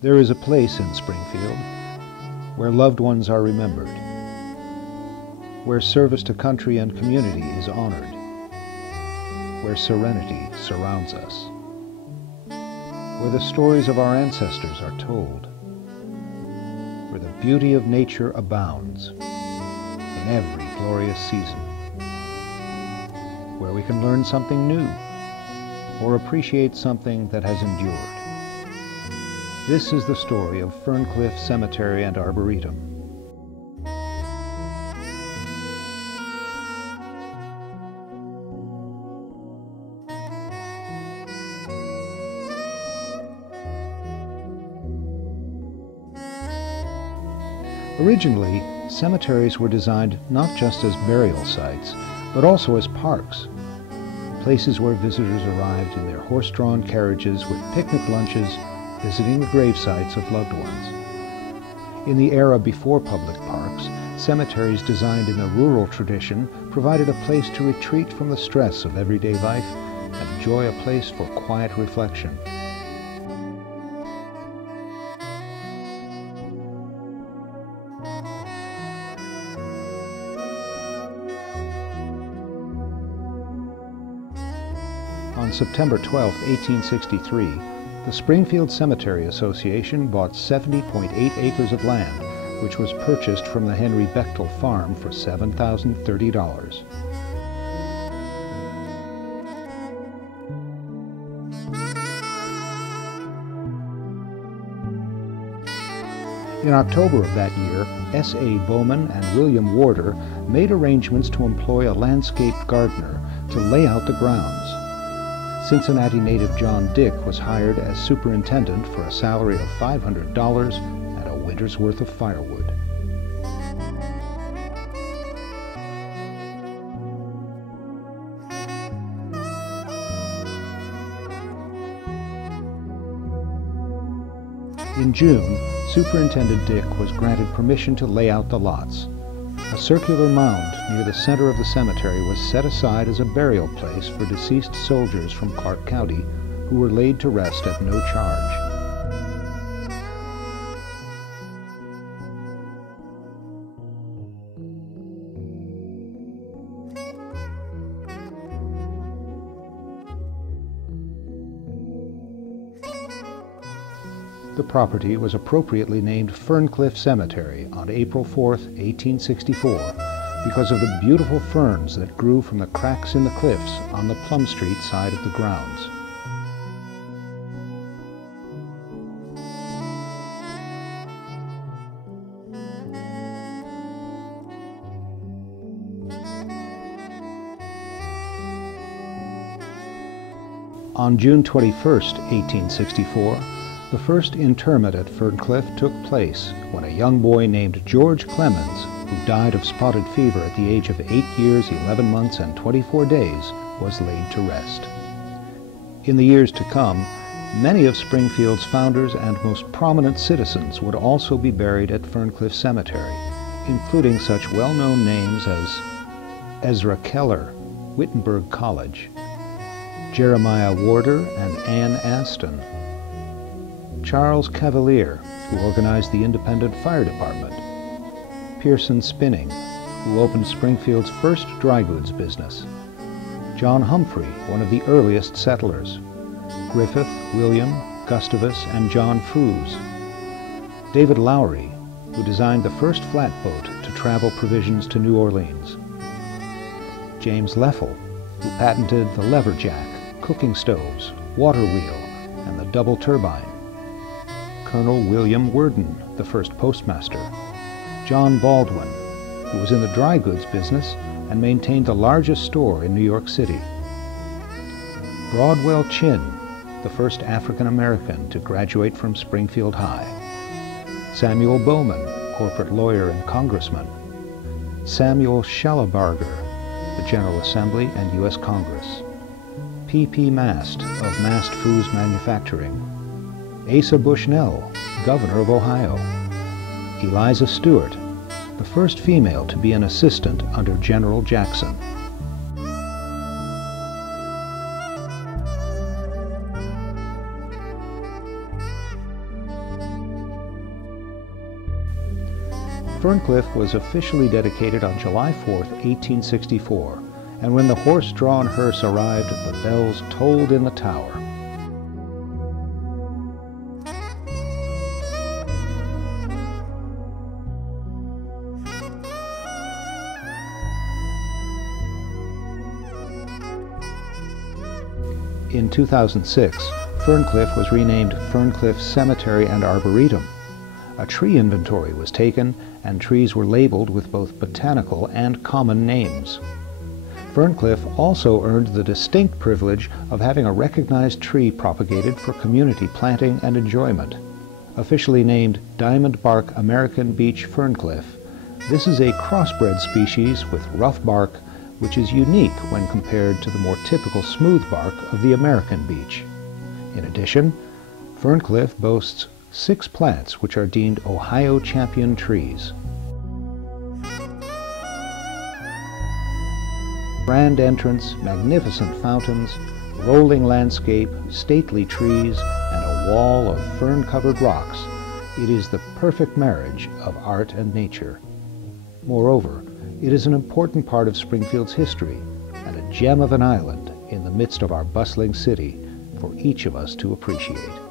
There is a place in Springfield where loved ones are remembered, where service to country and community is honored, where serenity surrounds us, where the stories of our ancestors are told, where the beauty of nature abounds in every glorious season, where we can learn something new or appreciate something that has endured. This is the story of Ferncliff Cemetery and Arboretum. Originally, cemeteries were designed not just as burial sites, but also as parks, places where visitors arrived in their horse-drawn carriages with picnic lunches, visiting the grave sites of loved ones. In the era before public parks, cemeteries designed in the rural tradition provided a place to retreat from the stress of everyday life and enjoy a place for quiet reflection. On September 12, 1863, the Springfield Cemetery Association bought 70.8 acres of land, which was purchased from the Henry Bechtel farm for $7,030. In October of that year, S.A. Bowman and William Warder made arrangements to employ a landscape gardener to lay out the grounds. Cincinnati native John Dick was hired as superintendent for a salary of $500 and a winter's worth of firewood. In June, Superintendent Dick was granted permission to lay out the lots. A circular mound near the center of the cemetery was set aside as a burial place for deceased soldiers from Clark County who were laid to rest at no charge. The property was appropriately named Ferncliff Cemetery on April 4, 1864, because of the beautiful ferns that grew from the cracks in the cliffs on the Plum Street side of the grounds. On June 21, 1864, the first interment at Ferncliff took place when a young boy named George Clemens, who died of spotted fever at the age of 8 years, 11 months, and 24 days, was laid to rest. In the years to come, many of Springfield's founders and most prominent citizens would also be buried at Ferncliff Cemetery, including such well-known names as Ezra Keller, Wittenberg College, Jeremiah Warder and Ann Aston, Charles Cavalier, who organized the Independent Fire Department, Pearson Spinning, who opened Springfield's first dry goods business, John Humphrey, one of the earliest settlers, Griffith, William, Gustavus, and John Foos, David Lowry, who designed the first flatboat to travel provisions to New Orleans, James Leffel, who patented the lever jack, cooking stoves, water wheel, and the double turbine, Colonel William Worden, the first postmaster, John Baldwin, who was in the dry goods business and maintained the largest store in New York City, Broadwell Chin, the first African-American to graduate from Springfield High, Samuel Bowman, corporate lawyer and congressman, Samuel Schallenbarger, the General Assembly and U.S. Congress, P.P. Mast of Mast Foods Manufacturing, Asa Bushnell, Governor of Ohio, Eliza Stewart, the first female to be an assistant under General Jackson. Ferncliff was officially dedicated on July 4, 1864, and when the horse-drawn hearse arrived, the bells tolled in the tower. In 2006, Ferncliff was renamed Ferncliff Cemetery and Arboretum. A tree inventory was taken, and trees were labeled with both botanical and common names. Ferncliff also earned the distinct privilege of having a recognized tree propagated for community planting and enjoyment. Officially named Diamond Bark American Beech Ferncliff, this is a crossbred species with rough bark, which is unique when compared to the more typical smooth bark of the American beech. In addition, Ferncliff boasts 6 plants which are deemed Ohio champion trees. Grand entrance, magnificent fountains, rolling landscape, stately trees, and a wall of fern-covered rocks, it is the perfect marriage of art and nature. Moreover, it is an important part of Springfield's history and a gem of an island in the midst of our bustling city for each of us to appreciate.